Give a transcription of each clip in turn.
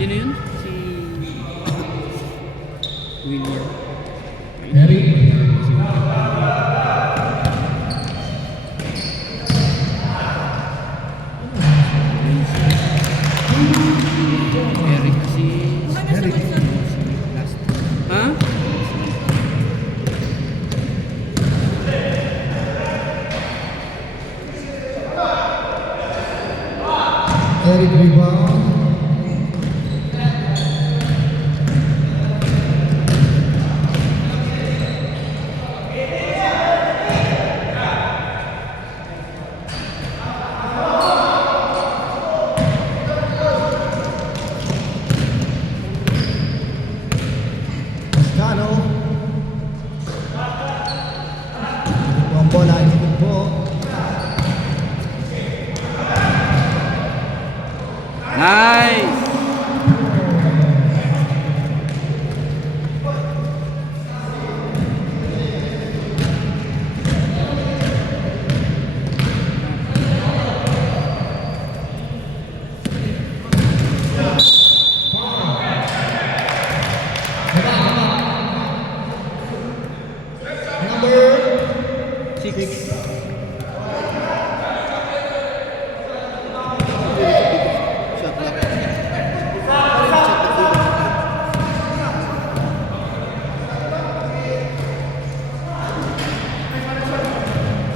Sino yun? Si William. Eric. Eric si... Eric. Ha? Eric rebound. Pascano. Ito ang bola, ikot po. Nice! Number 6.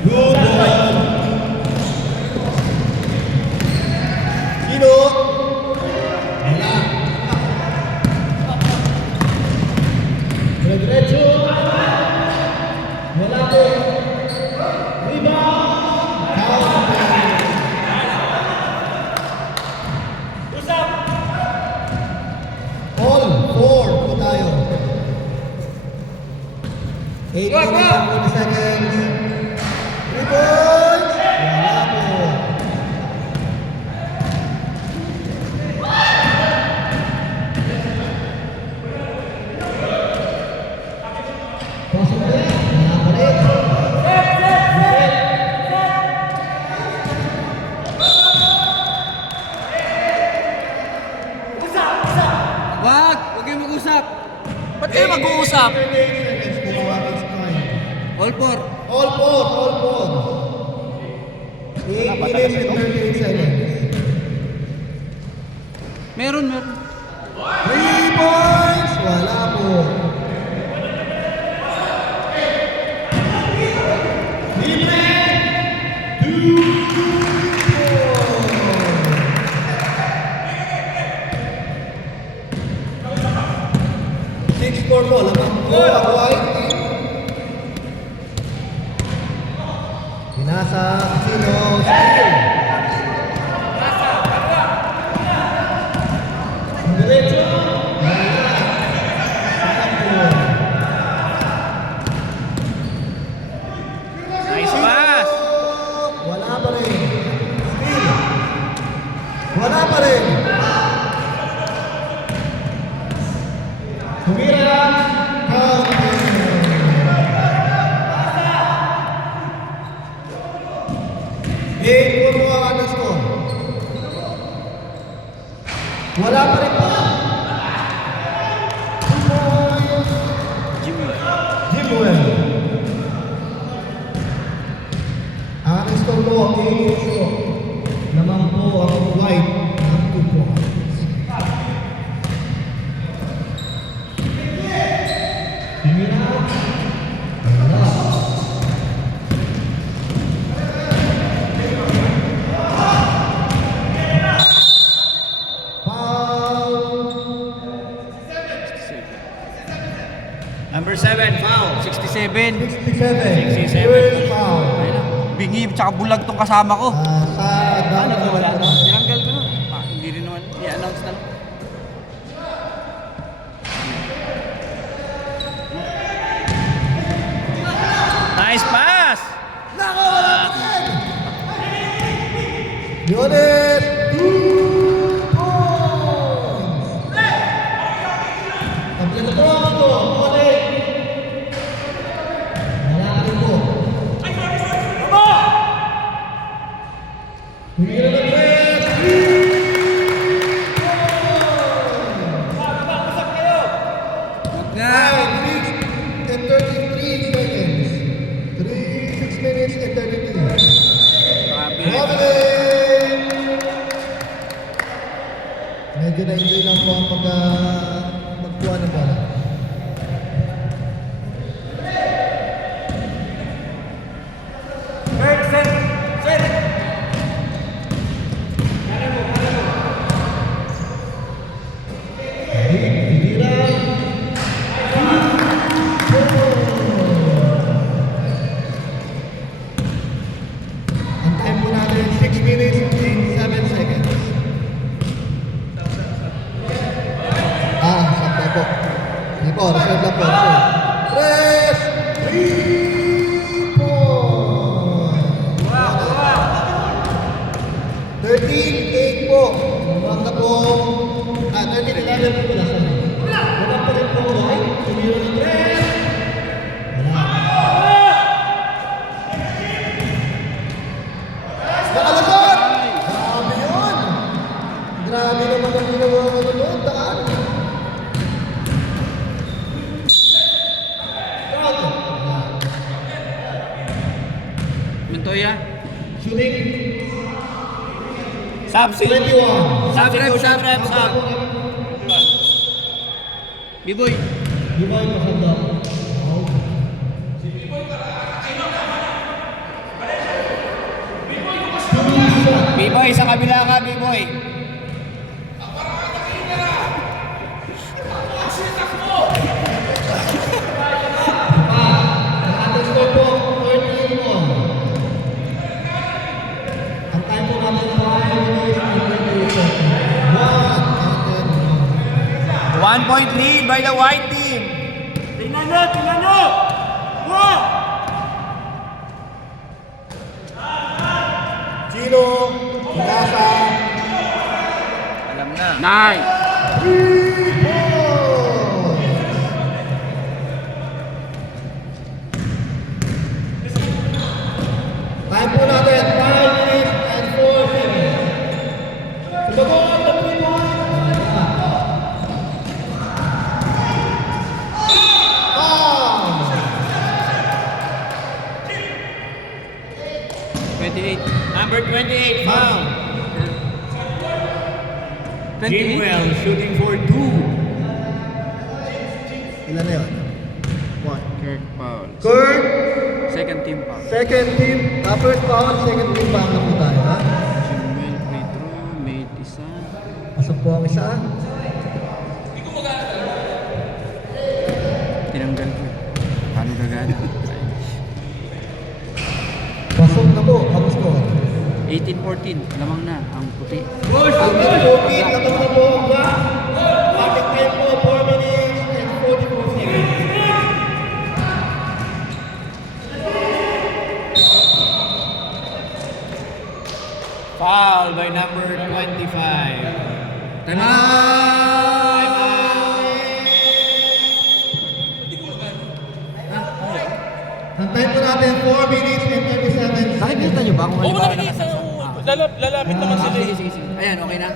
Good ball. Sino? Wala. Diretso. Wala po. Rebound. All 4 po tayo. 8 minutes and 40 seconds. 3 points. Wala po. Pasok ulit. Wala pa rin. Wag! Huwag kayong mag-usap! Ba't kayo mag-uusap? 38 seconds po ang ating time. All four. All 4. 8 minutes and 38 seconds. Meron. 3 points. Wala po. Libre. 6-4 po. Lamang po ang white team. Pinasa. Sino? Steal. Diretso. Wala. Nice pass! Wala pa rin. Steal. Wala pa rin. Tumira. Counting. 8 po ang ating score. Wala pa rin po. 2 points. Jimmy. Jimwell. Ang ating score po, 8-0. Naman po ang white ng 2 points. Tumira. Wala. Foul. Number 7, foul. 67. 67. 67. First foul. Bingi, tsaka bulag tong kasama ko. Sa dami na wala na. Tinanggal ko na. Hindi rin naman. I-announce na lang. Nice pass! Nako, wala pa rin. Unit 2 points. Kompleto ito. Ulit. Wala rin po. Tumira na 3. medyo na-enjoy lang po ang magkuha ng bola. Ang time po natin 6 minutes and 7 seconds. Sakto po. Hindi po, reserve lang po. Press! 3 points! 13-8 po. Lumang na po. 13-11 po pala. Lumang pa rin po. Tumiro ng 3. Nakalasot! Grabe yun! Grabe naman ang ginawa ko doon. Daan! Montoya. Shooting Substitute. 21. Sub. B-boy. Dubai pasanda. B-boy, sa kabila ka, B-boy. Ating score po, 13-1. Ang time po natin 5 minutes and 28 seconds. 1 point lead by the white team. Tingnan nyo! Wow! Chino, Pinasa, Alam na. 9. 3 points! Time po natin, 5 minutes and 4 seconds. Sumagot na 3 points. Foul! 28. Number 28, foul. 28. Jimwell shooting for 2. Ilan na yun? 1. Kirk foul. Kurt, Second team foul. second team, first foul, second team foul na po tayo, ha? Jimwell free throw, made isa. Pasok po ang isa. Tinanggal ko. Paano gagana? Pasok na po, ang score. 18-14. Lamang na ang puti. Ang 14, natang na po ang ba? Traffic time po, 4 minutes and 44 seconds. Foul by number 25. Time out! Ang time po natin, 4 minutes and 37 seconds. Nakikita nyo ba kung Oo, halimbawa nakikita. Lalapit naman sila. Sige, sige, sige. Ayan, okay na?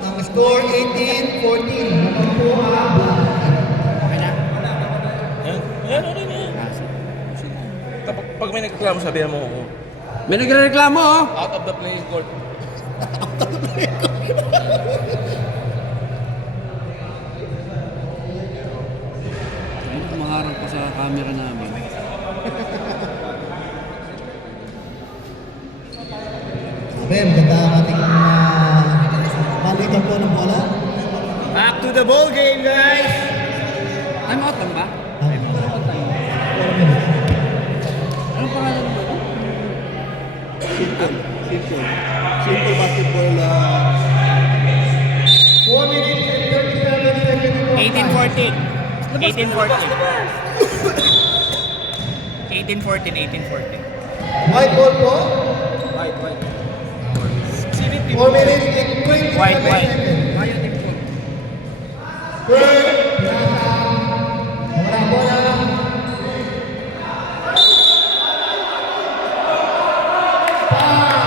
Ang score, 18-14. Naman po ang Okay na? Yan, okay na yan. Ah, sige. Sige. Pag may nagreklamo, sabihan mo ako. May nagreklamo, oh! Out of the playing court. Ayun, kumaharap ko sa camera namin. Sabi, maganda ang ating balikan po ng bola. Back to the ball game, guys. Time out lang ba? Time out. 4 minutes. Anong pangalan mo? Simple basketball. 4 minutes and 37 seconds. 18-14. 18-14. White ball po. White. 4 minutes and 27 White. seconds. White team po. Kurt, Pinasa, wala bola. Foul.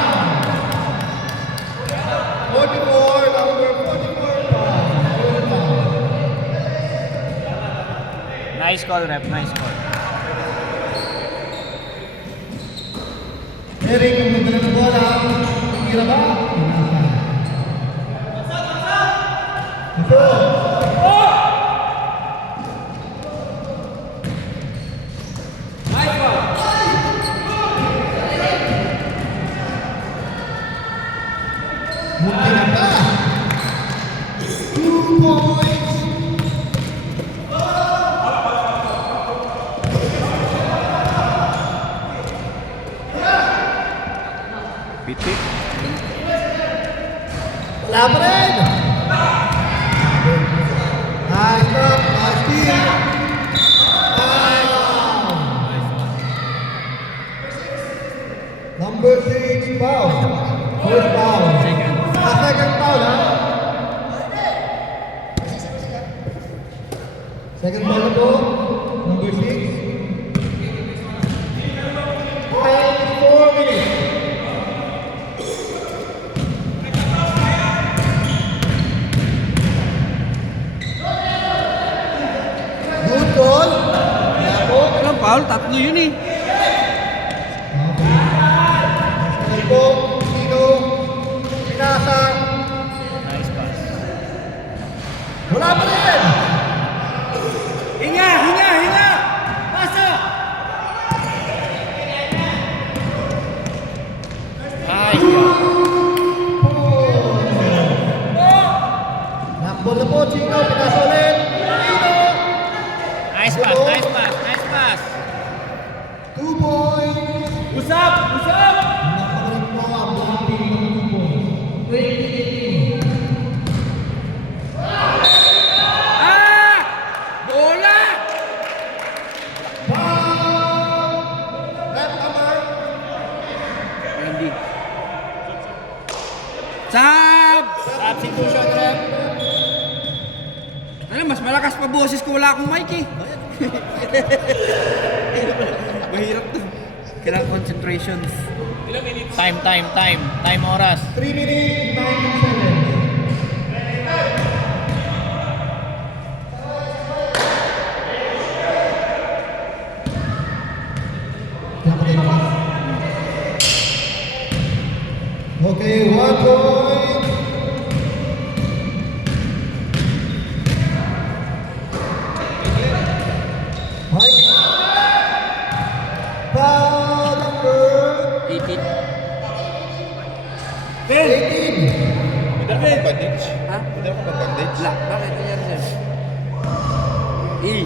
44, number 44 foul. Nice call, ref. Nice call. Eric, ang magdala ng bola. Tira ba? Pinasa. Munti na ba? 2 points. Pitik. Wala pa rin. Nice drop, nice steal. Number 6, foul. First foul. Second foul, ha? Second foul na po. Number 6. And 4 minutes. Good call. Kaya po. Walang foul, tatlo yun eh. Kaya po. Sino? Pinasa. Nice pass. Wala pa rin. Hinga! Hinga! Hinga! Pasa! Ay, Nakbol na po. Chino. Pinasa ulit. Chino. nice pass, nice pass, nice pass. 2 points. Usap! Usap! Nakabalik po ang blocking ng 2 points. 20-18. Ah! Bola! Foul! Left number. Hindi. Sab! Substitution rep. Ano, mas malakas pa boses ko, wala akong mic eh. Mahirap to. Kailangan concentrations. Ilang minutes? Time oras. 3 minutes, 19 seconds. Okay, 1 point. Mike. Foul number 18. 18. Hindi ako mag-bandage. Ha? Hindi ako mag-bandage. Wala. Bakit? Nangyari sa'yo? Eh.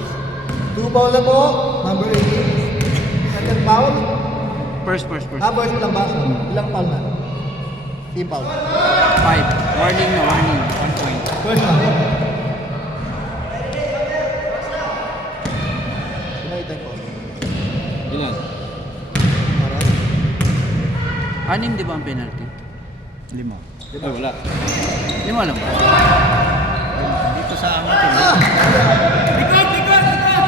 2 foul na po. Number 18. Second foul. First. First lang ba? Ilang foul na? Team foul. 5. Warning na, warning. 1 point. First foul. Ilan? Anim di ba ang penalty? 5. Ay, wala. 5 lang ba? Dito sa amin. Likod! Likod! Likod!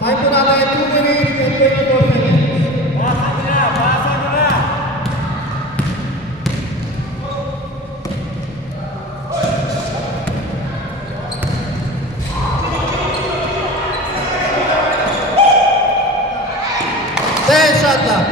Time po na lang 2 minutes and 24 seconds. Bawasan nyo na! Bawasan nyo na! Ten shot lang.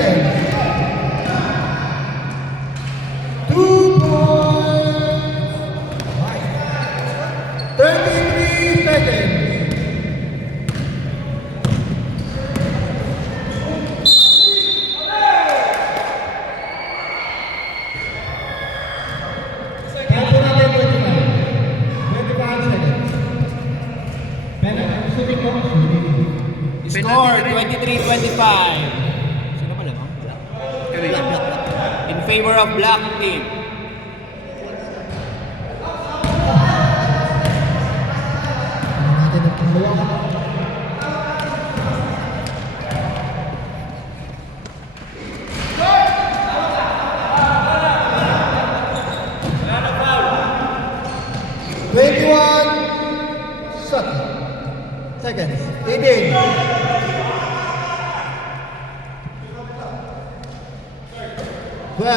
seconds. 2 points. 33 seconds. Tempo natin 25 seconds. Shooting ko. Score 23-25. Sino pala no? In favor of black team. Natin ang pangalawa. Seconds. 18. 12. 8.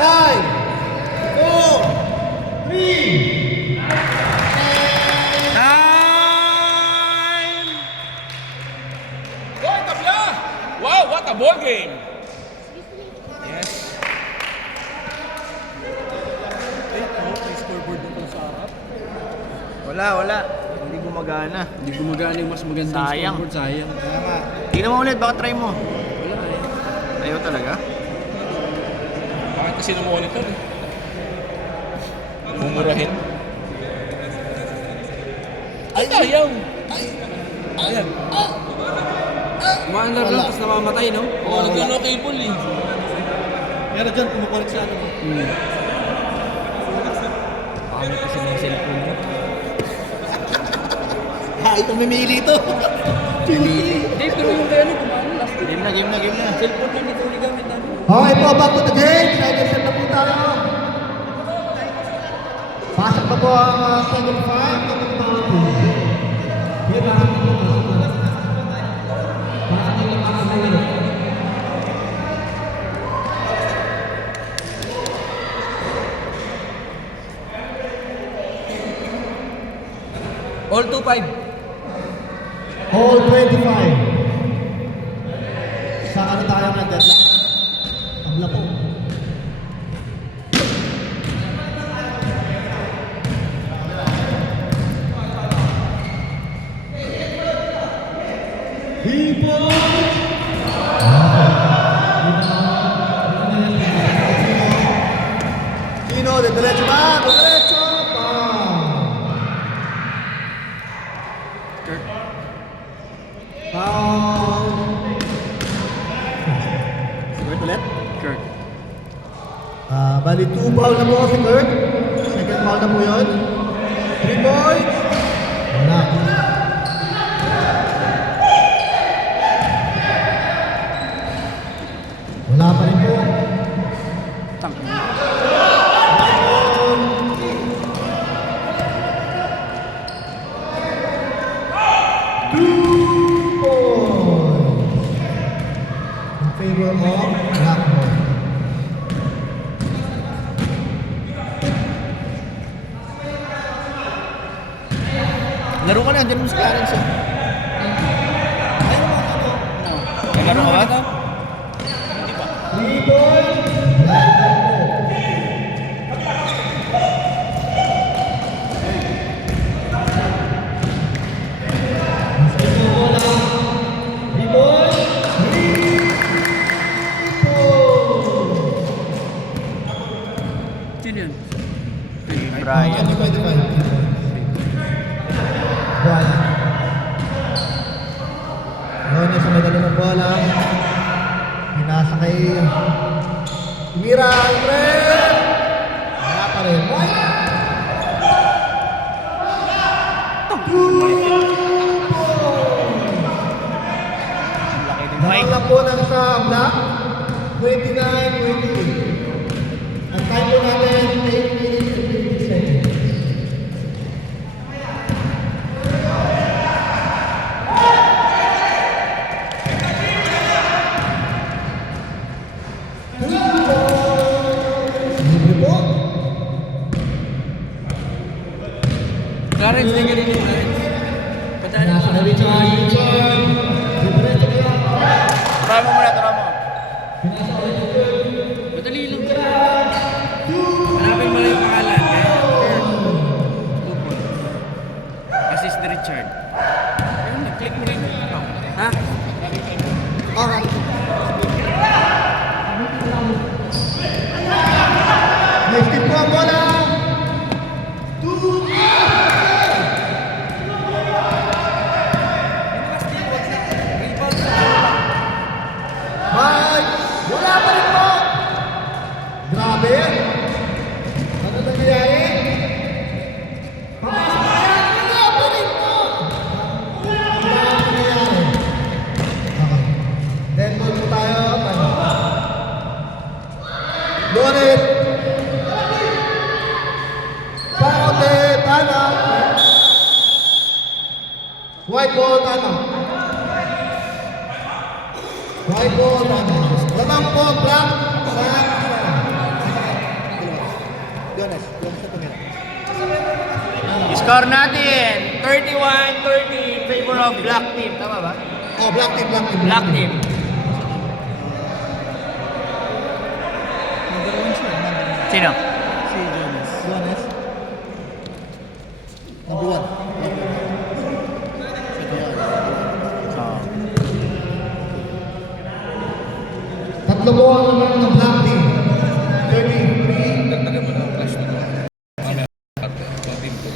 5. 4. 3. Time! Goal, tabla! Wow, what a ball game! Yes. Wala. Hindi gumagana. Hindi gumagana yung mas magandang Sayang. scoreboard. Sayang. Tama. Tingnan mo ulit, baka try mo. Wala eh. Ayaw talaga. Bakit kasi monitor eh? Mumurahin. Ay, ayaw! Ayan. Umaandar lang, tapos namamatay, no? Oo, nagkano cable eh. Meron dyan, kumukulit sa ano. Pangit kasi ng cellphone mo. Ito mamili ito. Hindi, pero yung kaya nito, kumano last Game na. cellphone lang ito gamit namin. Okay po, back to the game. Second set na po tayo. Pasok pa po ang second five. Second power po. Okay, pasok pa po. Pasok na pasok na yun. All 2-5. All 25. Sa ano tayo ng deadlock? Tabla po. Sino? De derecho ba? De derecho ba? Foul. Kurt ulit? Kirk. Bali 2 foul na po si Kurt. Second foul na po yun. 3 points. Wala. Wala pa rin po. In favor of Blackmore. Laro ka na, dyan mo si Clarence. Naglaro ka ba? 3 points. Blackmore. Sino yun? Brian. Brian. Yun yung sumadali ng bola. Pinasa kay Mira Alfred. Wala pa rin. Mike. Nakala po ng sa black. 29-28. Ang time po natin 8 minutes and 50 seconds. Libre po. Clarence, tingnan mo Clarence. Padali Tara mo muna, tara mo. Madali lang ka. Hanapin mo lang yung pangalan. Kaya, assist ni Richard. Ayun, nag-click mo rin. Ha? Okay. Next tip po ang bola. Mike, wala pa rin po. Grabe. Ano nangyayari? Papasok na yan. Wala pa rin po. Wala nangyayari. Okay. Then goal po tayo. Loret. Paote, tana. White ball, tana. White ball, tana. Lamang po, black. Score natin, 31-30 in favor of black team. Tama ba? Oh, black team, black team. Black team. Sino? Si Jonas. Jonas. Number 1. Oh. Tatlo po ang naman ng black team. 33. Dagdagan mo ng flash na to. Mamaya, sa team ko.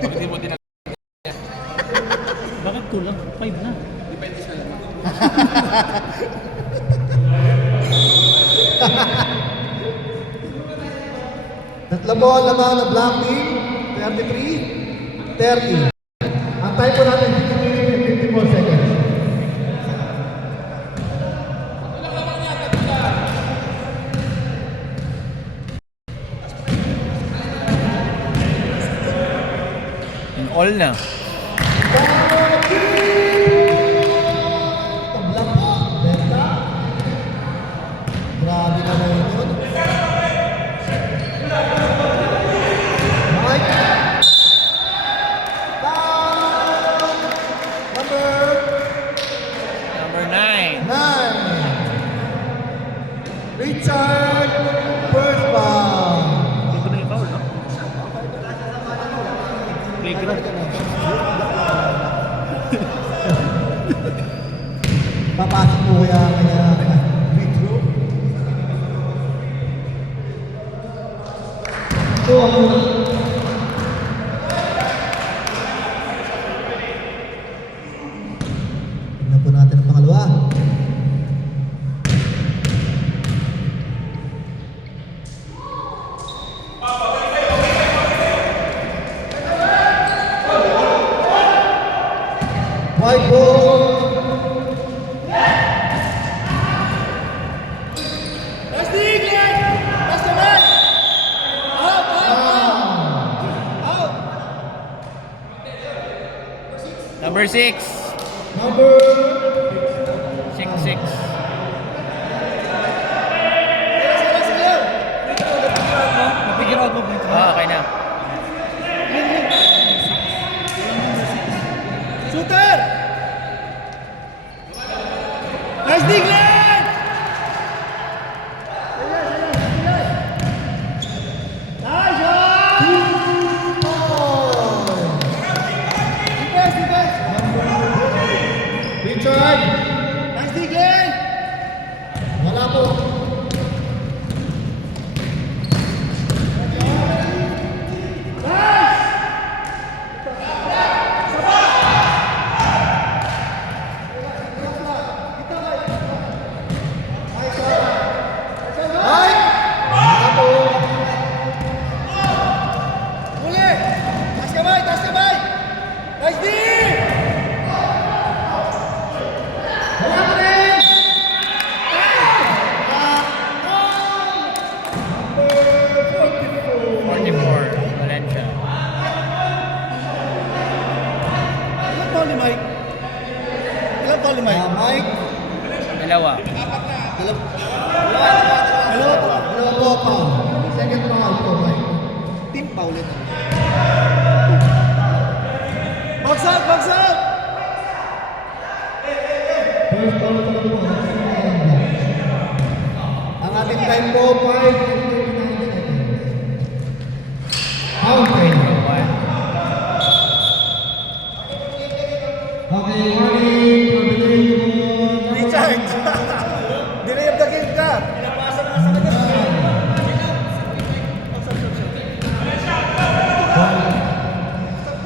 Pag hindi mo tinag... Bakit kulang? 5 na. Depende sa laman. Tatlo po ang naman ng black team. 33. 30. Ang time po natin 50 minutes and 54 seconds. In all na. Tabla po. Benta. Grabe na na yun. Mike. Down. Number 9. 9. Richard. First ball. Hindi ko na yung foul, no? Playground. Papasok po kaya withdraw. So, tignan po natin ang pangalawa. White ball. Number 6. Number 6-6. Figure out mo ba ito? Oh, okay na. Shooter! Nice dig, Glenn! Nice shot! Defense! Richard! Nice dig, Glenn! Wala po. Mike! Wala po. Muli! Taas kamay! Taas kamay! Nice dig! Wala pa rin! 44. Valencia. Ilan pa ni Mike? Ilan pa ni Mike? Mike? Dalawa. Dalawa po pa. Second foul po, Mike. Team foul ito. Bagsak! Bagsak! First foul talaga po. Starting time po, 5 and 39 seconds. Okay. Okay, warning for the day to Richard! Delay of the game ka!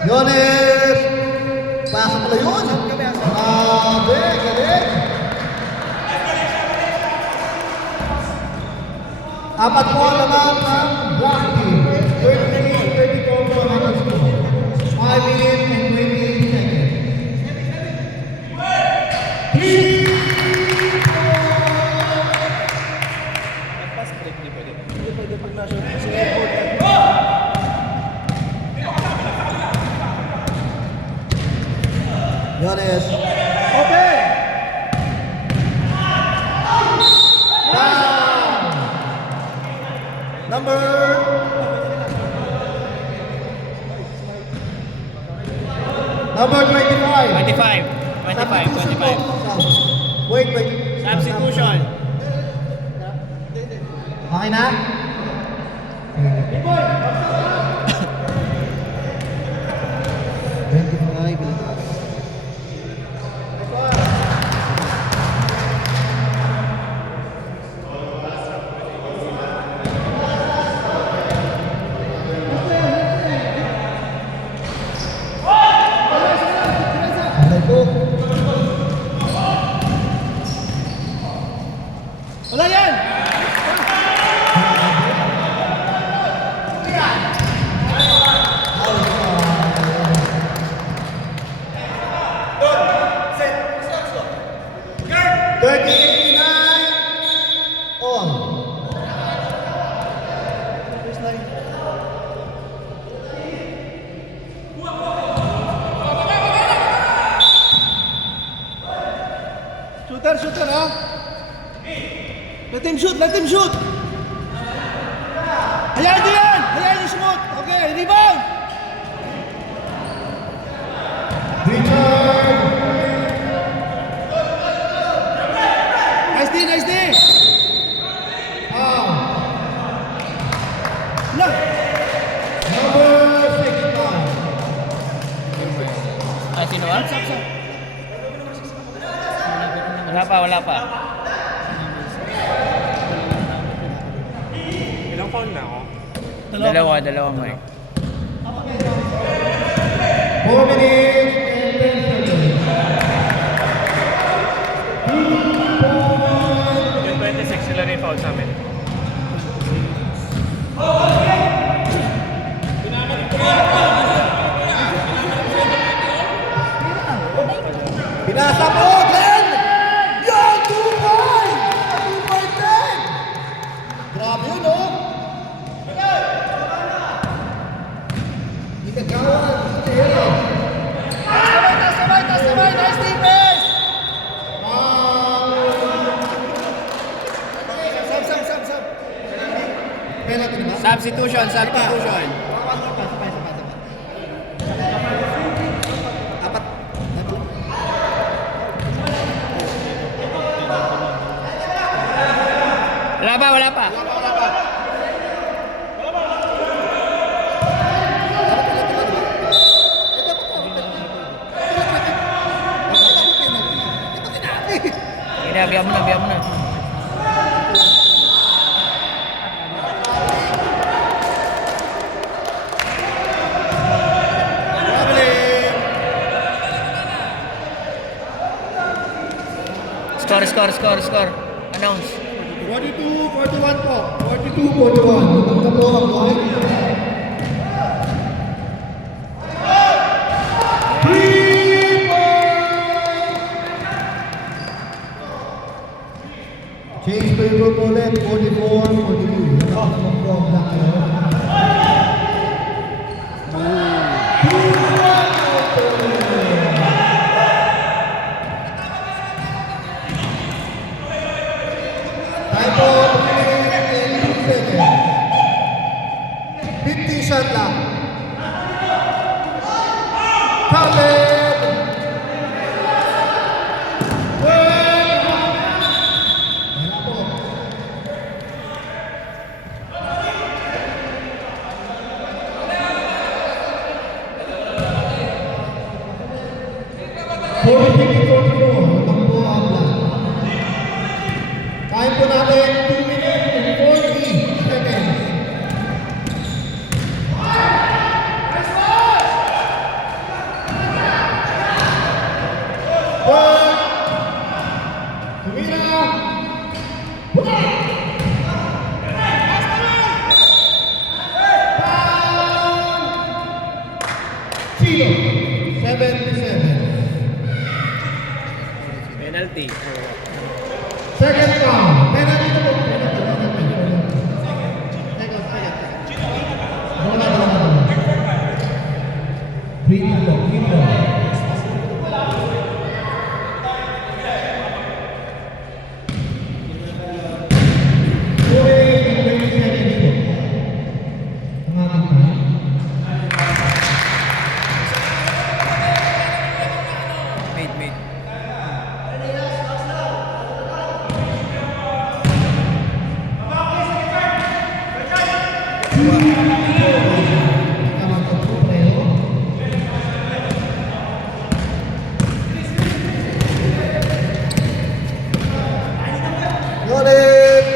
Yones! Pasa pala yun! Grabe, galing! Apat po ang laman ng black team. 33-34 po ang ating score. 5 minutes and 28 seconds. 3! Yones. Okay! Number 25. 25. 25. Wait. Substitution. Okay na? Wala yan! Shooter ha? Let him shoot! Hayaan nyo yan! Hayaan nyo shoot! Okay, rebound! Nice D! Look! Sino ba? Wala pa. Ilang foul na ako? Dalawa mo eh. 4 minutes and 10 seconds. Yung 26 sila rin foul sa amin. Pinasa po, Glenn! Yan, 2-5! 2-5-10! Grabe yun, no? Hindi nagkawan. Sabay! Nice defense! Sub! Penalty na ba? Substitution. Apat. Wala pa. Biya mo na. Score. Announce. 42-41 po. 42-41. Magka po ang white. 3 points. Change paper po ulit. 44-42. Nakas naman po ang black yun. Time po, 3 seconds. 50 shot lang. Counted! Wala po. 46-44. Habang po ang black. Time po natin 2 minutes and 40 seconds. One. Tumira. Wala. Chino, 77. Penalty. Second round. Penalty na po. Free throw, free throw. Made. Got it!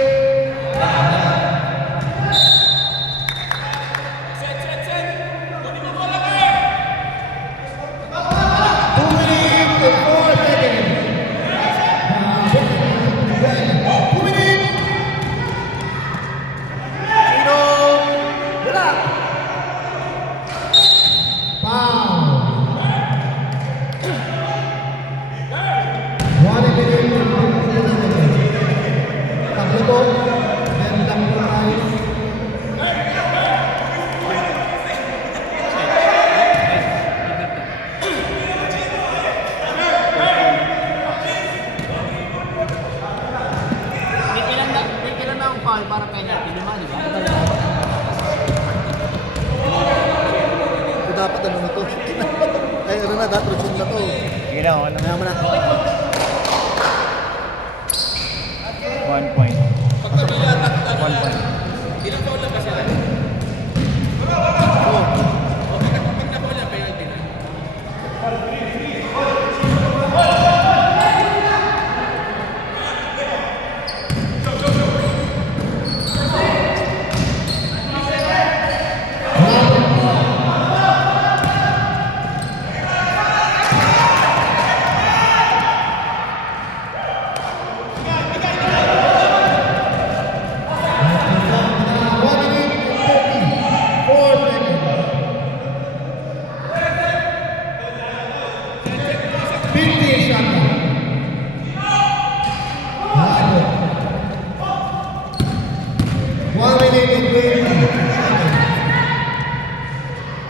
May kailan na ang foul para penalty? 5, di ba? Dapat ano na to? Ay, ano na, dapat routine na to. Sige na, ano. Kaya mo na. 1 point. 1 point. Ilang foul lang ba sila? Oh. Okay, kapag na-foul lang, penalty na.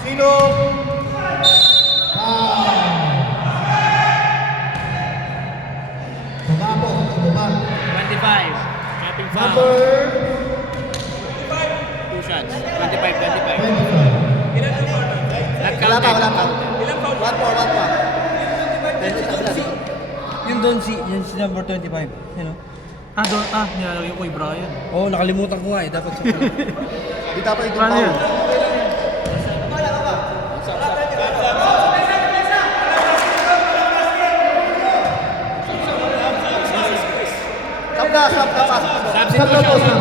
Chino. Baba po, baba. 25. Shotting foul. Number 2 shots. 25. 25. Not Wala pa, counted. wala pa. Ilang foul? One more, one more. Yung doon si number 25. Ano? Nilalagay ko kay Brian. Oo, nakalimutan ko nga eh. Dapat sa Di dapat itong Paano foul. yun? Stop ka pa. Substitution.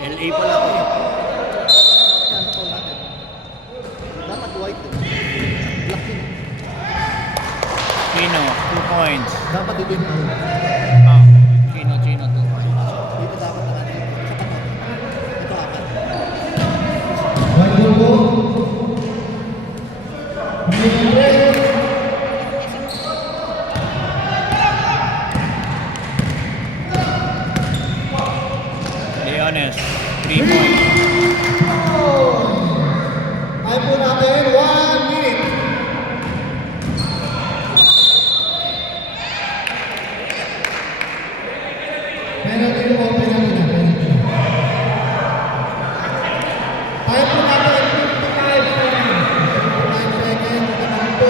LA pala to eh. Dapat white. Black yun. Chino, 2 points. Dapat dito yung foul. Oh. Chino, 2 points. Dito dapat na natin. Ito apat. White ball po. Leones, 3 points. Time po natin, 1 minute. Penalty po, penalty na, penalty na. Time po natin, 55 seconds. 55 seconds, ito naman po.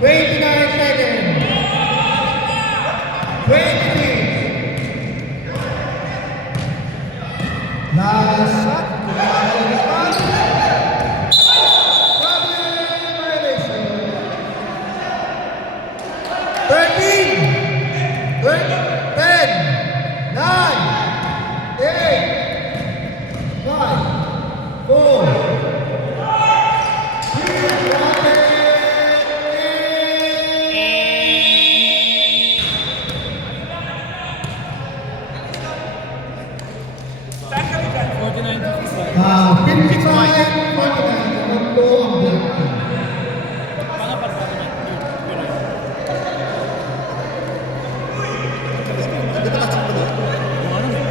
29 seconds. 23. Last shot. Violation. 13. 10. 9. 8. 5. 4.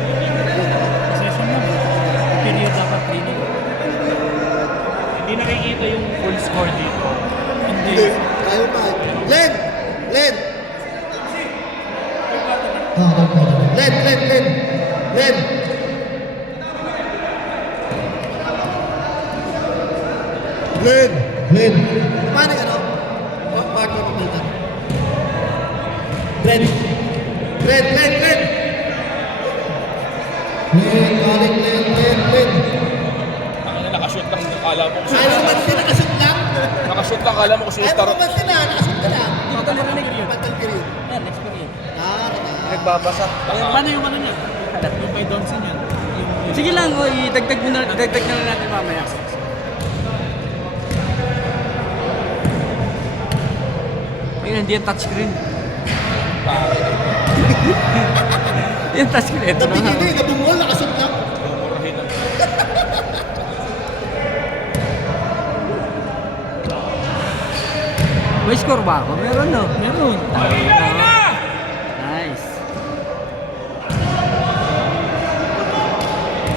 Session lang. Period dapat training. Hindi nakikita yung full score dito. Hindi. Ayaw pa. Len! Len! Len! Len! Len! Len! Len! Len! Paano yung ano? Part of the Len! Len! Len! Len! Len! Len! Len! Len! Len! Len! Nakashoot lang, akala mo kung Ayaw naman sila, nakashoot lang. nakashoot lang, akala mo kung sino Ayaw star. naman sila, nakashoot ka lang. Total period. Total period. Yan, next period. Nagbabasa. Paano yung ano niya? Yung by Donson yan. Sige lang, idagdag na lang natin mamaya. Ayun, hindi yung touchscreen. Yung touchscreen, ito na nga. Hindi, nabungol, nakashoot lang. Murahin lang. May score ba ako? Meron no? Meron. Nice.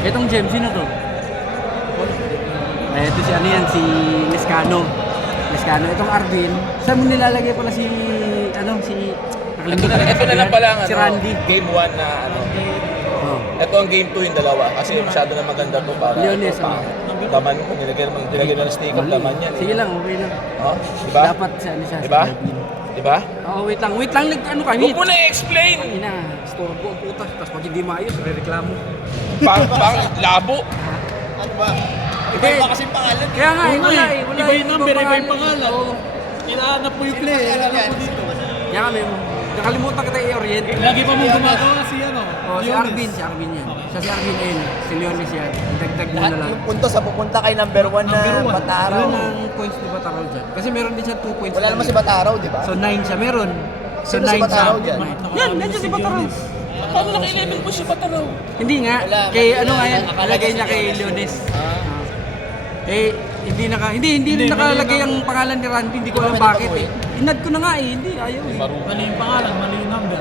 Itong gem, sino to? Ito si ano yan, si Lescano. Lescano. Itong Arvin. Saan mo nilalagay pala si, ano, si... Ito na lang pala ang Si Randy. game 1 na ano. Oh. Ito ang game 2 yung dalawa kasi masyado na maganda to para Leones, ito, daman mo, nilagay na ng stick up daman yan. Sige lang, okay lang. Oh, diba? Dapat siya, ano siya. Diba? si Arvin. Diba? Oo, wait lang, ano ka, Huwag mo na i-explain! Ina, store ko, putas. Tapos pag hindi maayos, re-reklamo. Pang labo. Ano ba? Hindi. Iba kasing pangalan. Kaya nga, wala eh. Wala Iba yung number, iba yung pangalan. Oo. Inaanap mo yung play. Inaanap mo dito. Kaya kami, nakalimutan kita i-orient. Lagi pa mong gumagawa si ano. Oh, si Leones. Arvin yan. Siya si Arvin ayun. Si Leones yan. Dagdag mo na lang. Yung punto sa pupunta kay number 1 na Number one. Bataraw. Wala ng points ni Bataraw dyan. Kasi meron din siya 2 points. Wala lang naman eh. si Bataraw, di ba? So 9 siya, meron. So Sino si 9 Bataraw siya. dyan? Yan, nandiyan si Bataraw. Paano naka-11 po si Bataraw? Hindi nga. Wala, Kay wala, ano nga yan, akala ko nalagay si niya kay Leones. Leones. Hindi nakalagay ang pangalan ni Randy, hindi ko alam bakit eh. Inad ko na nga eh, hindi, ayaw eh. Mali yung pangalan, mali yung number.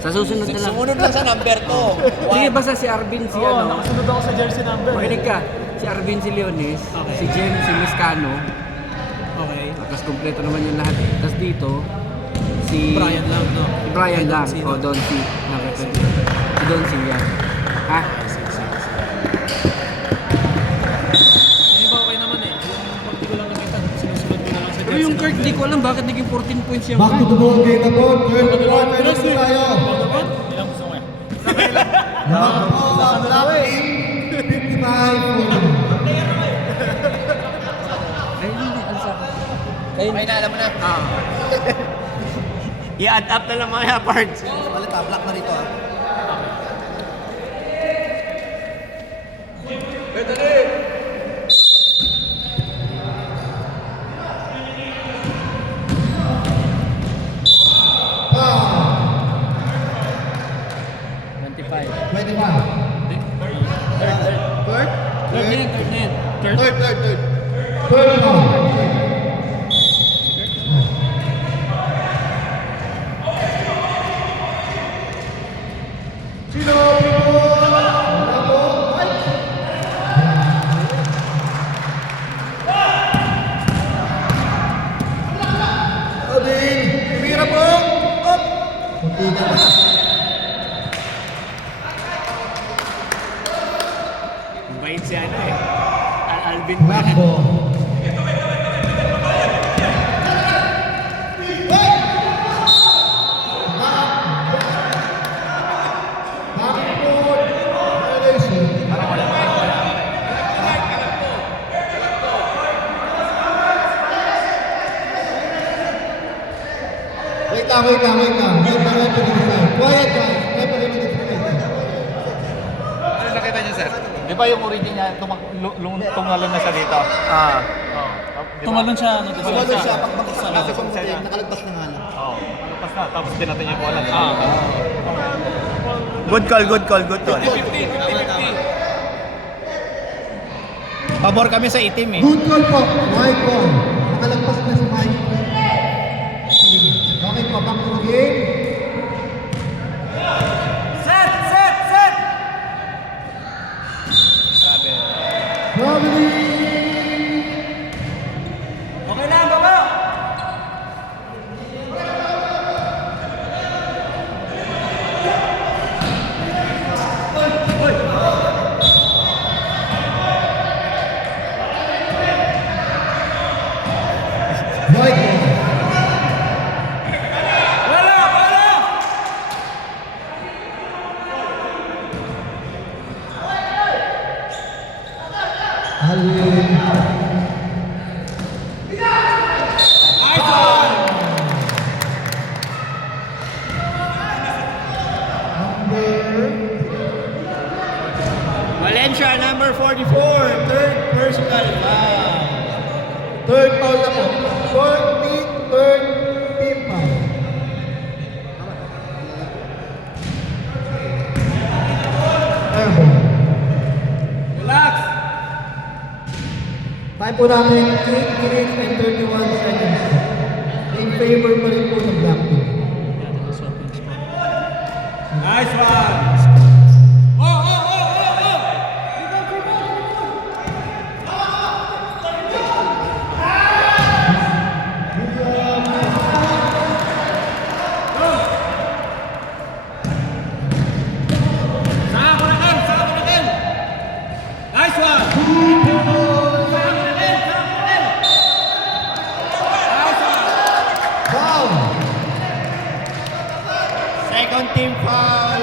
Sa susunod na lang. Sumunod lang sa number to. Sige, basta si Arvin, si Oo, ano. nakasunod ako sa jersey number. Makinig ka. Si Arvin, si Leones, Okay. si Jem, si Lescano. Okay. Tapos kompleto naman yung lahat. Tapos dito, si Brian lang, no? Si Brian lang. Sino? O, Don C. Si Don C yan. Ha? Yung iba okay naman eh. Yung pag di ko lang nakita, sinusunod ko na lang sa Pero yung Kirk, di ko alam bakit naging 14 points yung Back to the ball game na po. Third quarter na Wrestling. tayo. Ilang gusto mo yan? Now, ang lawin. 55. Ay, hindi. Ano sa akin? Okay na, alam mo na. I-add up na lang mga parts. Palit black na rito ah. Five. 25. Third? Third na yan, third na yan. Third? Third foul. Sino people? Bravo, fight. Odin, tumira po. Up. Muntikan na. Mabait si ano eh. Alvin Black ball. Wait lang. Referee decide. Quiet guys. Referee decide. Ano nakita niyo, sir? Di ba yung origin niya, tumalon na siya dito? Tumalon siya, ano, Maganda siya pag makasama Nasa sa concern niya. nakalagpas na nga lang. Oo. Tapos na, tapos tinatin niya bola. Good call. 50-50. Pabor kami sa itim eh. Good call po. Right call. Nakalagpas na si Mike. Okay po, back to the game. Set! Probably. Okay lang, baba! Right call. Wala! Alvin. Valencia, number 44. Third personal foul. Third foul na po. Third team foul. Airball. Relax! Time po namin 8 minutes and 31 seconds. In favor pa rin po ng black team. Nice one! Nice one! Foul! Second team foul.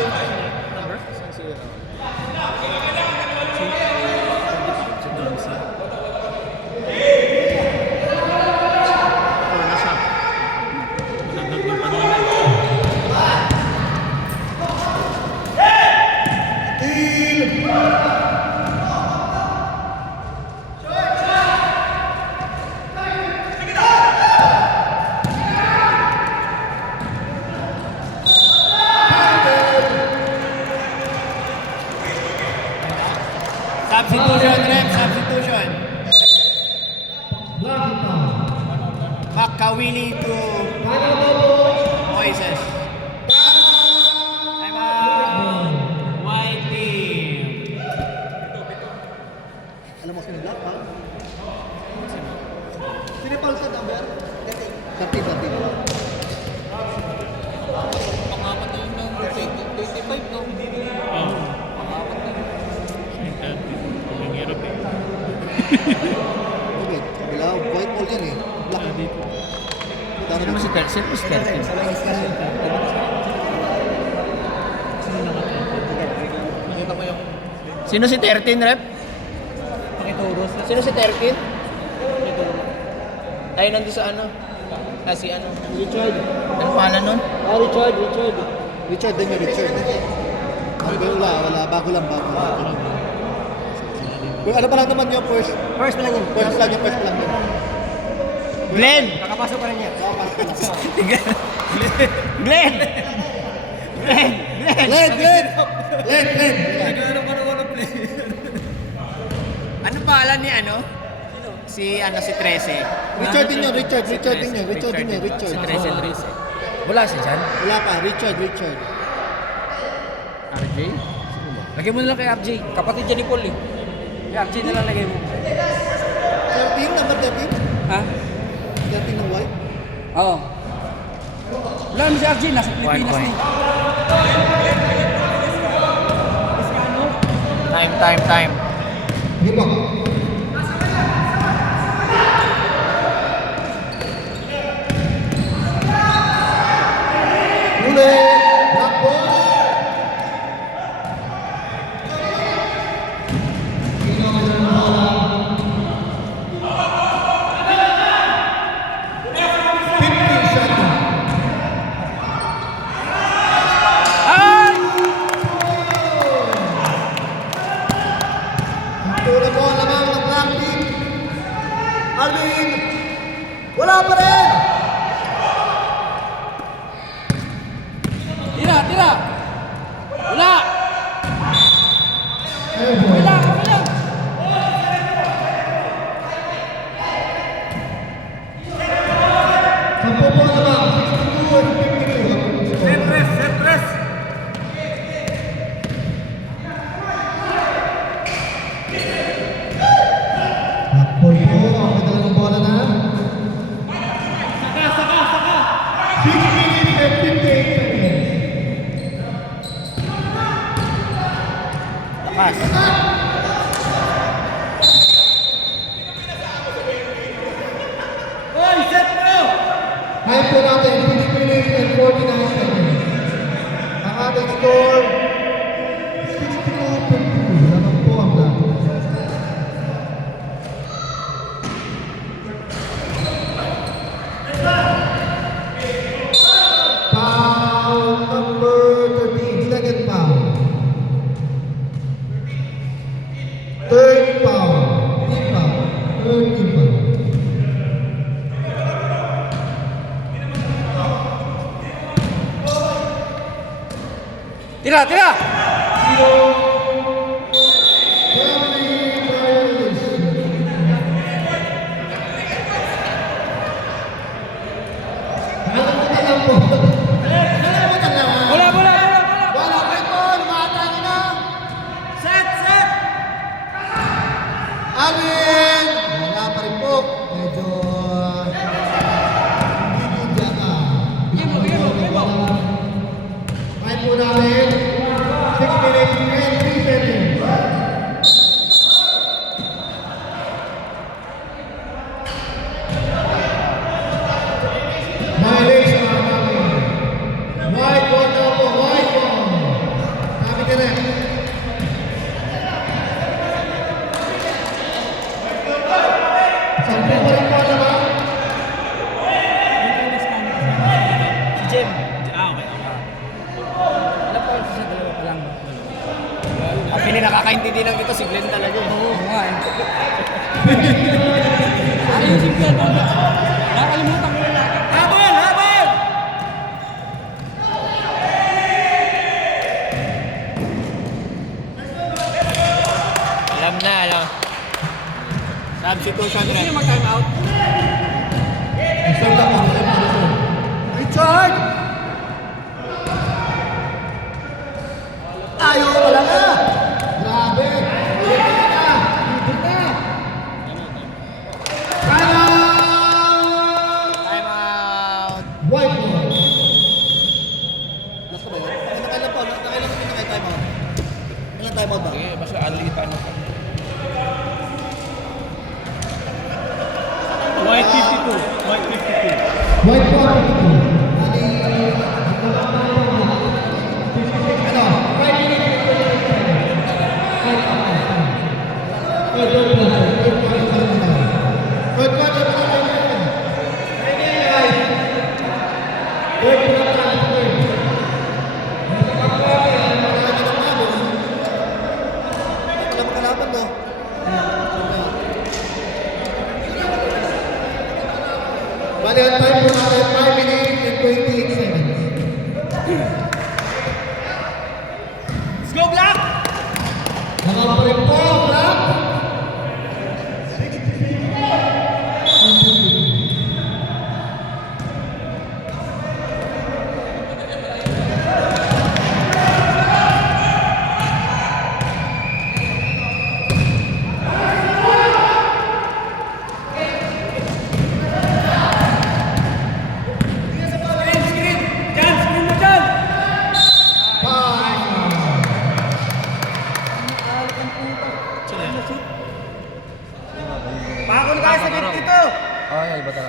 Substitution, ref, substitution. Black team foul. Makawili to Moises. Time out. White team. Alam mo sino black foul? Sino foul sa number? 30. Pangapat na yun ng 25, no? Ang hirap eh. Okay, kabila, white ball yan eh. Black. Dito. Sino si Percy? Nakita mo yung Sino si 13, rep? pakituro. Sino si 13? Tayo nandun sa ano? Kasi ano? Richard. Ano pangalan nun? Richard. Richard din yung Richard. Wala. Bago lang. Pero ano pa lang naman yung first? First pa lang yun. Glenn! Kakapasok pa rin yan. Glenn! Ano pangalan ni ano? Si 13. Richard din yun. Si 13. Wala si Jan? Wala pa, Richard. RJ? Lagay mo na lang kay RJ. Kapatid niya ni Paul eh. Kay RJ na lang lagay mo. 13, number 13? Ha? 13 ng white? Oo. Wala naman si RJ. Nasa Pilipinas Point. na. Time. Hindi ba? Black ball. Alvin! Wala pa rin! Tira, tira! Wala! Ayun po. Wala, wala! Sampo po naman. 62 and 52. Set rest, set rest. Paul po, ang madala ng bola na. 6 minutes and 58 seconds. Hoy, set mo! Time po natin, 6 minutes and 49 seconds. Ang ating score, 62-52. Lamang po ang black. Foul number 13, second foul. Third foul, team foul, third team foul. Tira, tira! Wala, wala, wala, wala! Set, set! Alvin! Wala pa rin po. Medyo hindi yata. Bigyan mo, bigyan mo, bigyan mo! Time po namin, 6 minutes and 3 seconds. Violation namin. White ball na po, white ball. Sabi ka na. Sampo pa rin po naman. Si Jem. Ah, okay. Alam ko sa dalawa pa lang. Ang pinakakaintindi lang ito si Glenn talaga. Oo nga eh. Ano yung si Glenn? Nakakalimutan ko na natin. Habol, habol! Alam na, alam. Substitution Gusto rin. niyo mag-time out? Isang lang ang Richard! Ayaw, wala na! Grabe! Dito na! Dito na! Time out! Time out. White ball! Last ko ba yun? Nakailan po? Nakailan kami time out? Ilan time out ba? Okay, basta alitan mo pa. White 52. White 52. White ball! Ano? 5 minutes. Bali, ang time po natin, 5 minutes and 28 seconds. Let's go, Black! Nakapalit po, Black! Screen! Dyan! Screen mo dyan! Pakon tayo sa 52! Ay, bata.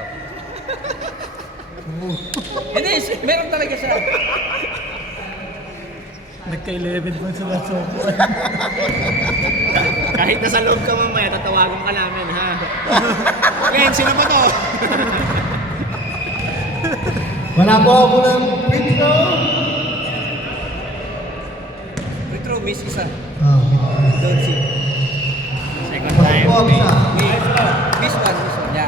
Hindi, meron talaga siya. Nagka-11 pa sila so. Kahit nasa loob ka mamaya, tatawagan ka namin, ha? Glenn, sino ba to? Wala po ako ng video. Retro, miss isa. Ah, Don't see. Second Wala time. po ako isa. Miss one, miss one. Yeah.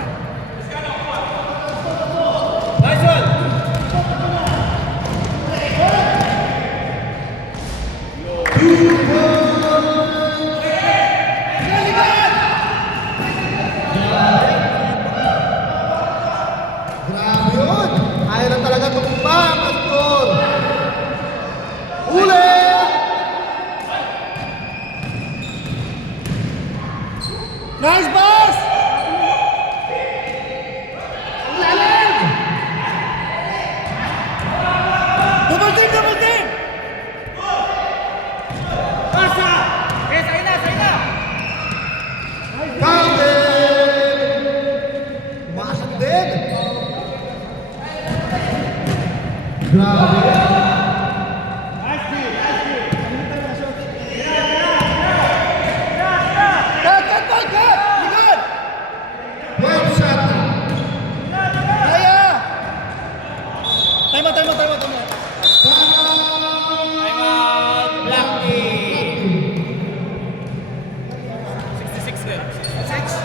din. Grabe. One shot. Kaya! Time out. Time out! Black team! 66 din. 66?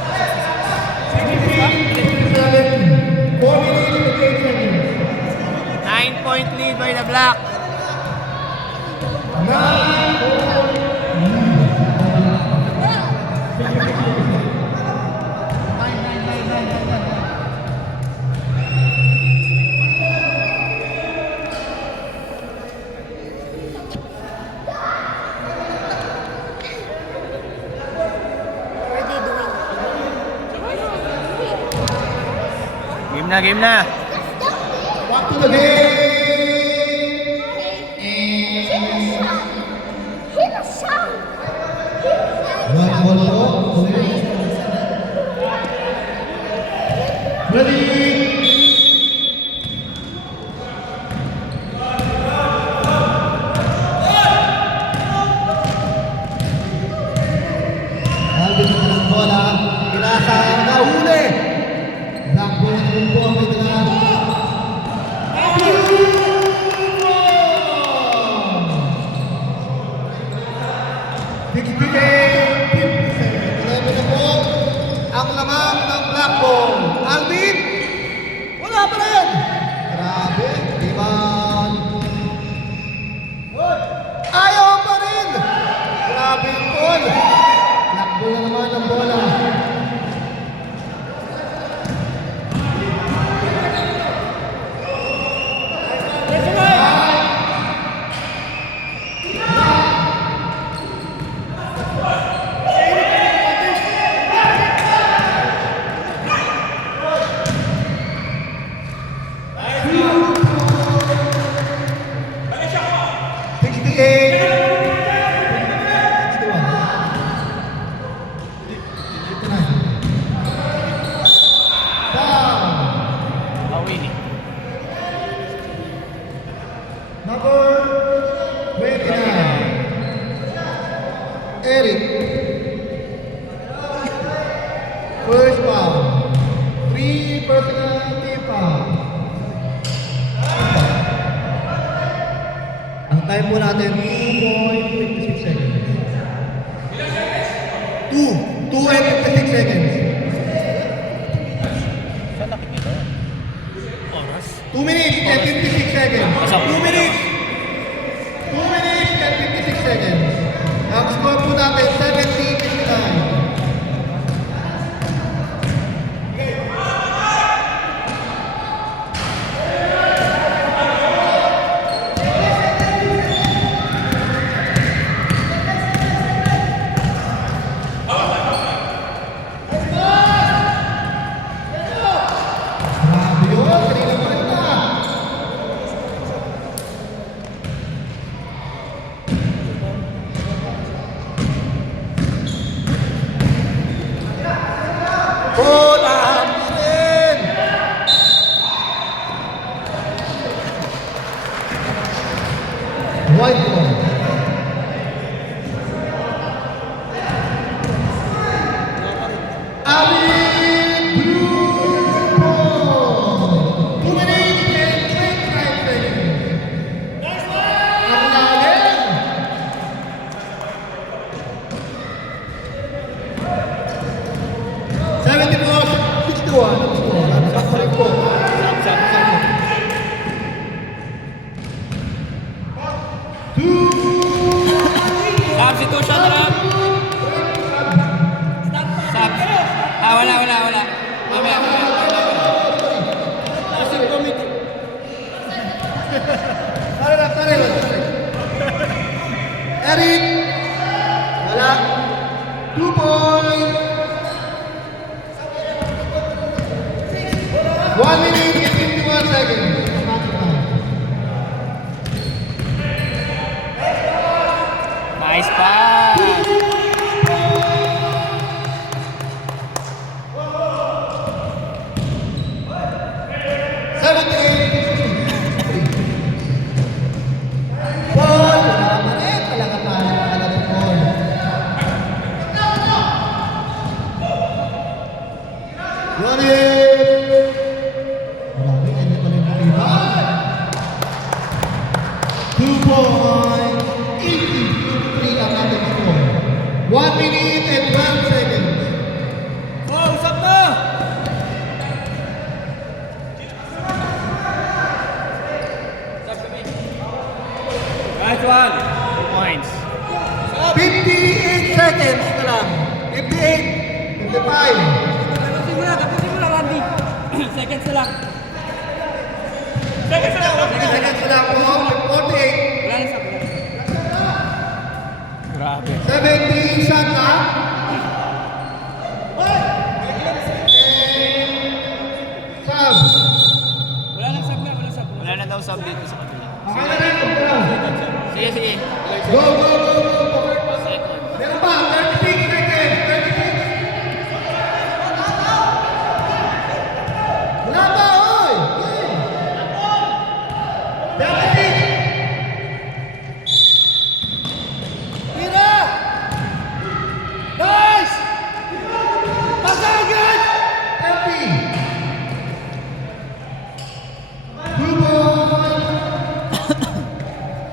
4 minutes and 8 seconds. 9-point lead by the Black. Game na. Back to the game. One ball po. Ready. Alvin ng bola. Pinasa na huli. Black ball din po ang may dalaan. Ang lamang ng black ball. Alvin! Wala pa rin! Grabe, Ivan! Ayaw pa rin! Grabe yung ball! Black ball na naman ang bola. Number 29, Eric. First foul. 3 personal team foul. Ang time po natin, 2.56 seconds. 2 and 56 seconds. Saan nakikita? Oras? 2 minutes and 56 seconds. 2 minutes. 2 minutes and 56 seconds. Ang score po natin, 70-59. Grabe yun, kanina pa rin na. Bola din! White ball. Alvin Blue ball. 2 minutes and 25 seconds. Ang lalim. Substitution lang. Stop. Wala. Mamaya. Tara. Eric. Wala. 2 points. 1 minute and 51 seconds. Nice pass. Paul, wala pa rin. Talaga pala ng Paul. Ronnie! Marami, hindi pa rin iba. 2.83 ang ating score. 1 minute and 12 seconds. Oh, usap na! Nice one! 2 points. 58 seconds na lang. 58, 55. Tapusin mo na, Randy. Seconds na lang. Seconds na lang po. 48. Wala na sa Grabe. 70 shot na. Sab. Wala na sab na, wala sab. Wala na daw sub dito sa kabila. Sige, sige. Go, go, go, go. Meron pa, 36 seconds. 36. Wala pa, oy. 36. Tira! Nice! Pasa agad!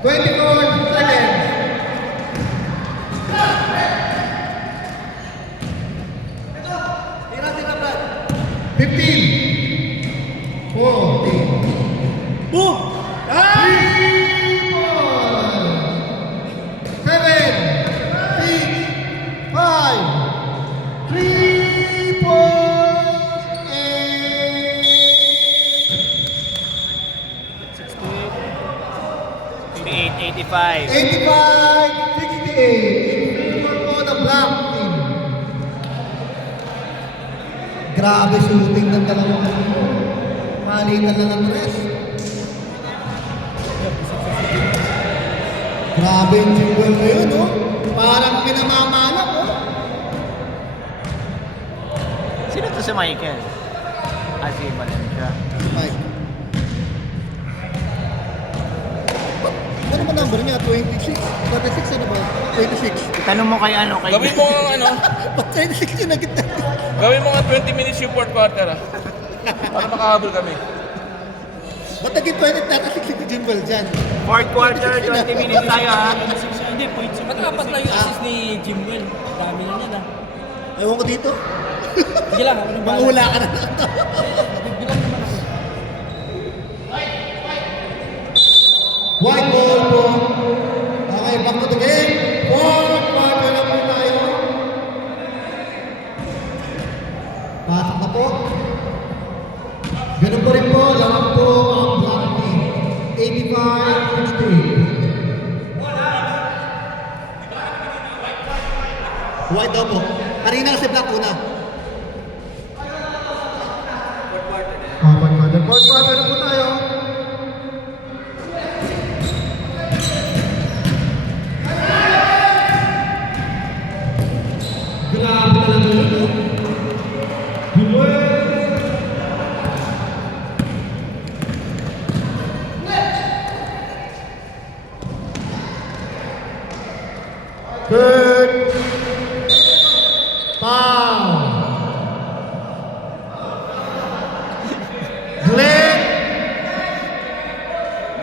24 seconds. Tira, tira, Brad. 15. 14. Boom! Seven, six, five, 3 points, and 68, 85. 85, 68. In favor po ng black team. Grabe shooting ng dalawang malitan na ng rest. Grabe yung jingle na yun, no? Parang pinamamalak, no? Sino to si Michael? Ah, si Valencia. Mike. Ano ba number niya? 26? 46 ano ba? 26. Tanong mo kay ano, kay... Gawin mo ang ano, Ba't 26 yung nagit natin? gawin mo nga 20 minutes yung fourth quarter ah. Para makahabol kami. Ba't naging 20 natasik si Jimble dyan? Fourth quarter, 20 minutes tayo ha. Hindi, points. Ba't apat lang yung assist ni Jimwell? Dami na yan, ah. Ewan ko dito. Sige lang, ako nang bahala. Mangula ka na. Bigbilang naman ako. White ball po. Okay, back to the game. Fourth quarter na po tayo. Pasok na po. Ganun po rin po. Lahat po ang black team. 85-60. White daw po. Kanina kasi black una. Fourth quarter na po tayo. Grabe talaga yun, no? Third foul. Glenn,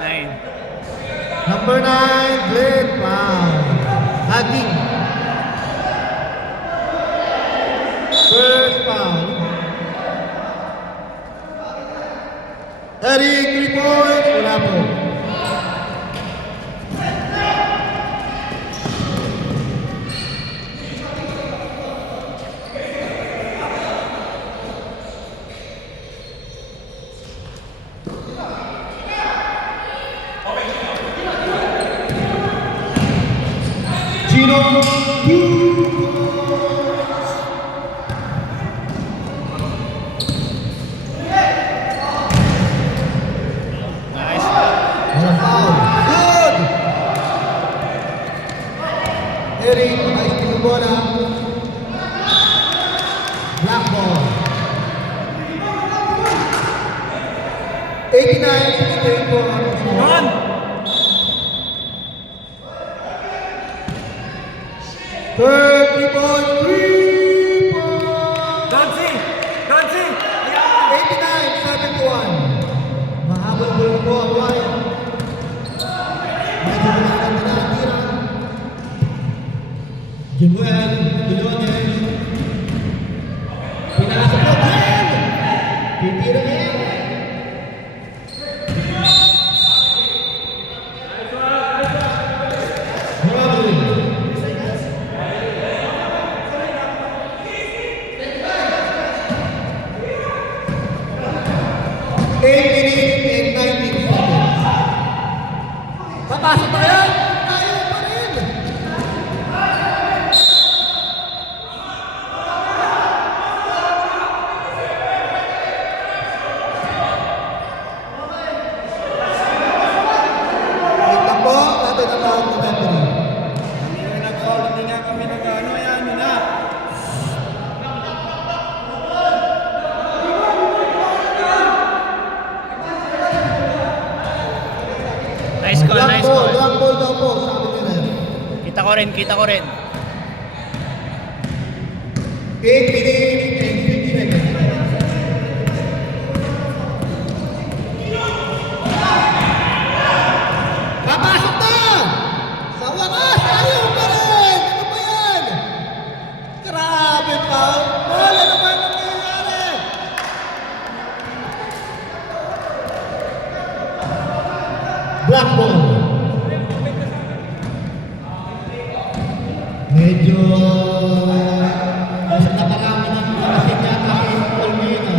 9. number 9, Glenn foul. Hugging. First foul. Eric, 3 points. Wala po. Gino, 2 points. Nice. Walang foul. Good! Eric, ayos yung bola. Black ball. 89-68 po ang ating score. Doon! Third 3 points. Donsi! Donsi! 89-71. Mahabol-bol po ang wire. Medyo pinakaganda na ang tira. Jimuel, Bilones. Pinasok po, Glenn! Titira niya. Papasok ba yan? Ayaw pa rin! Wait lang po, natin ang tawag ng referee. Hindi nga nag-foul, hindi nga kami nag-ano, yan, yun na. Nice call, nice call. Black ball daw po, sabi ni Ref. Kita ko rin, kita ko rin. 8 minutes and 50 seconds. Papasok na! Sa wakas, ayaw pa rin! Ano ba yan? Grabe pa! Wala naman ang nangyayari! Black ball. Medyo nasa nakarami ng kasi niya kay Colmena.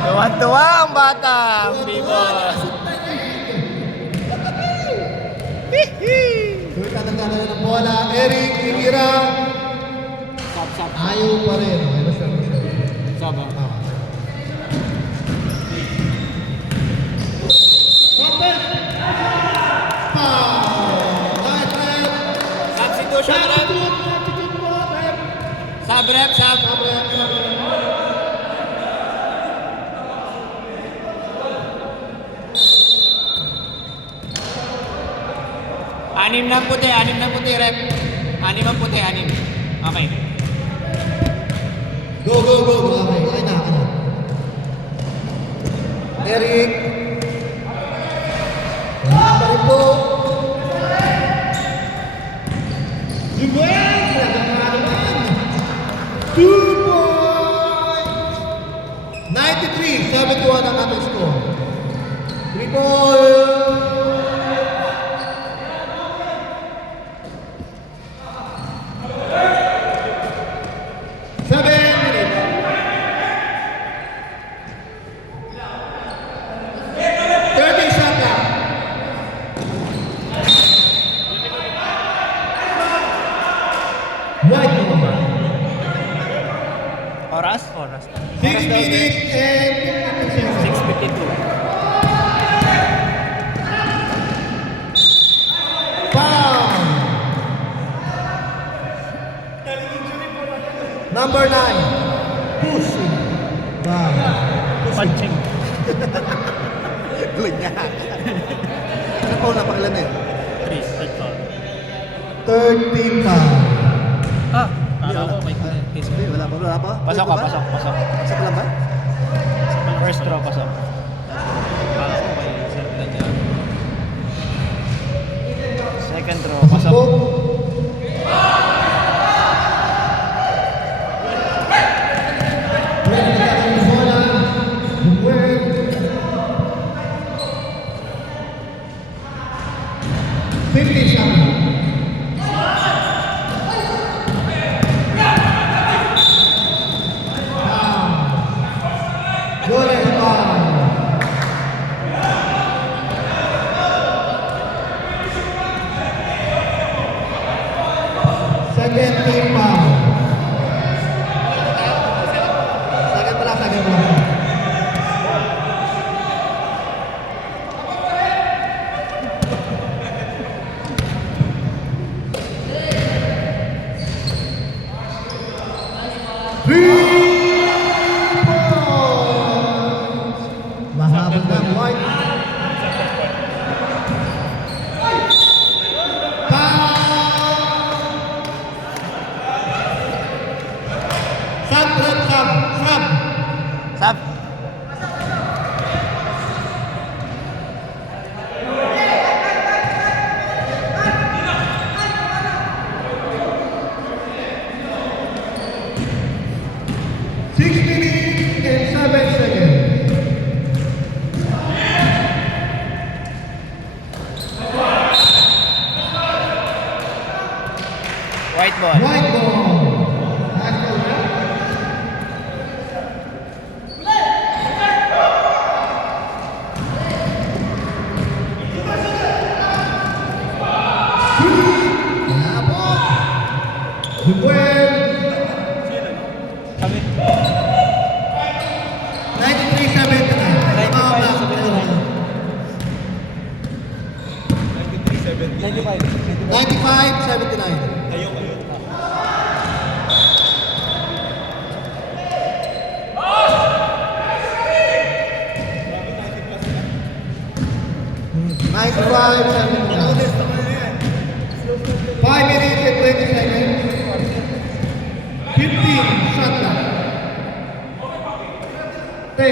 Tuwan-tuwa ang bata, B-boy. Tuloy katagana na ng bola. Eric, Ikira. Ayaw pa rin. Okay, basta. Saba. Open! Foul! Nice, Ref. Substitution, rep. Substitute po, Ref. Sub, rep, sub. Ref. Anim na puti, rep. Anim ang puti, anim. Okay. Go, go, go, go. Okay, okay na, okay na. Eric. Wala pa rin po. Jimuel! Sinagang naman. 2 points! 93, 71 ang ating score. 3 points! White number. Oras? Oras. 6 minutes and 52 seconds. 6:52. Foul. Number 9. Pushing. Foul. Punching. Ganyan. Ano po na pangalan eh? 3, third foul. 13 foul. Ah, kala ko may case. Hindi, wala pa. Pasok ka, pasok. Pasok lang ba? First throw, pasok. Kala ko may serve na dyan. Second throw, pasok. po. Pwede na tayo ng bola. Jimuel. 50 seconds. Jordan foul. Second team foul. Second pala. Three minutes and 7 seconds. White ball. White ball. Last ball, right? Wala po. Dubuel. 95-79. Ninety-five, 5 minutes and 20 seconds. 15 shot clock. 10.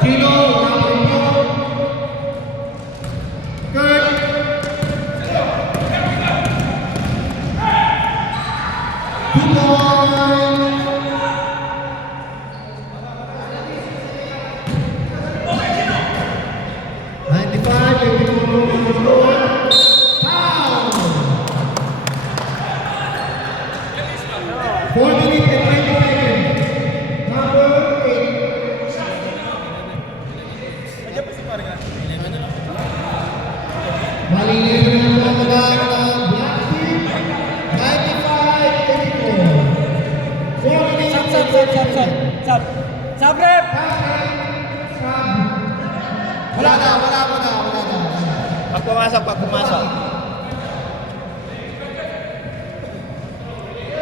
Gino, Kurt. Good boy. Malinis na ang pagkakaan ng Black Team. 95-84. 4 minutes and 20 seconds. Sab, rep! Wala na. Pag pumasok.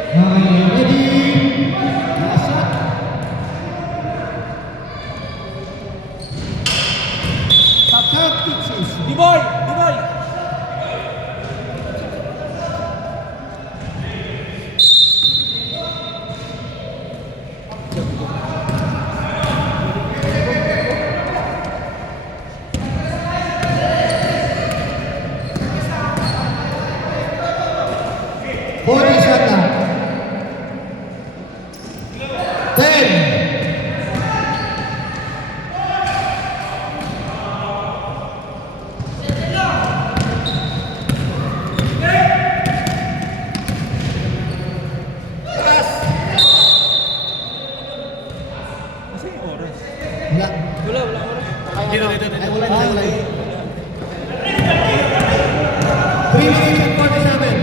Okay, ready? Nasa. Substitution. Diboy! Body shot na. 10. Wala. Dito. Ay, wala. 3 minutes and 47.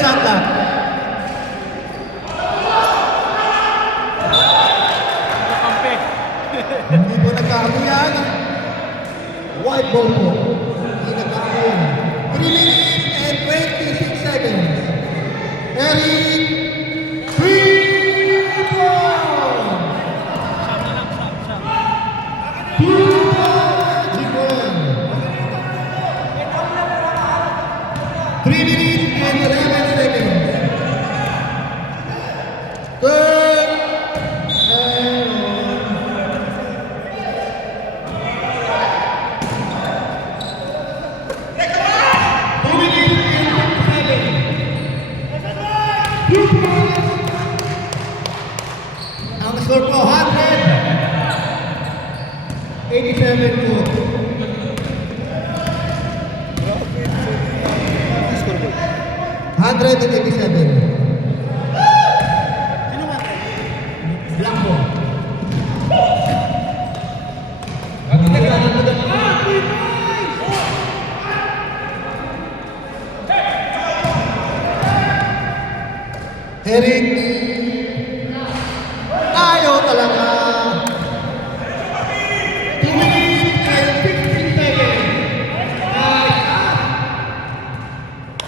Shot lang. Kampe. Hindi po nagkakago yan. White ball po. Hindi nagkakago yan. 3 minutes and 26 seconds. Eric Freeborn! 3 minutes and 11 seconds. Third and 2 minutes and 57. Ang score po 187 po. 187. Black ball. Eric. Ayaw talaga. 2 minutes and 15 seconds.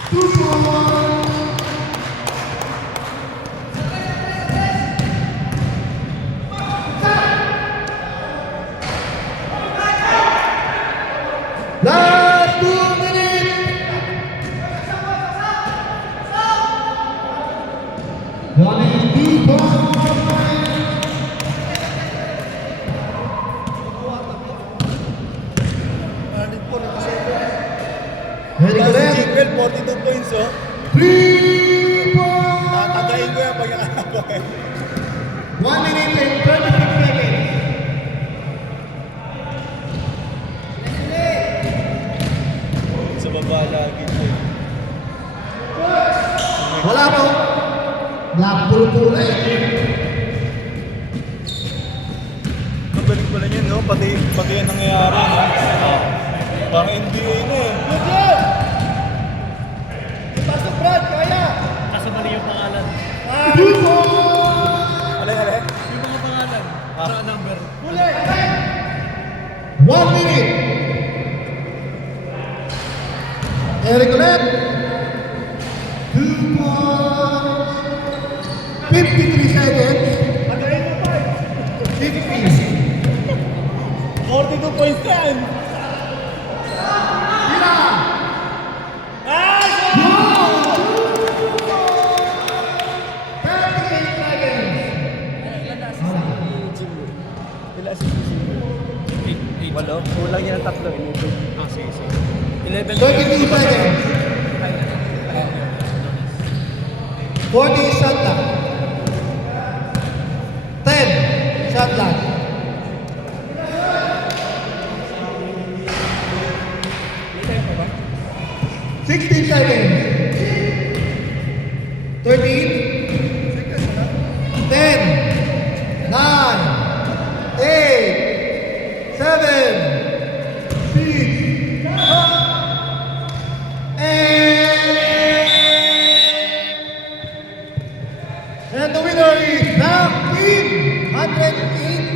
Two points. Last 2 minutes. One and 2 points. Ready ko rin. Jingle, 42 points, oh. 3 points. Tatagayin ko yan pag nakalap ko eh. 1 minute and 36 seconds. Sa baba lagi ko eh. Wala po. Black puro-puro eh. Ang galing pala niyan, no? Pati yan nangyayari, no? Parang NBA na eh. Good job! Pasok, Brad! Kaya! Kaso mali yung pangalan. 2 points. Alay. Yung mga pangalan. Sa number. 1 minute. Eric ulit. 2 points. 53 seconds. 50. 42 points yan! Tira. Ah! 38 seconds. Ilan si Walo? Kulang niya ng tatlo. 11. Ah, sige. 11. 32 seconds. 40 shot lang. 10 shot lang. 16 seconds. 13. 10. 9. 8. 7. 6. 5. And the winner is Team 108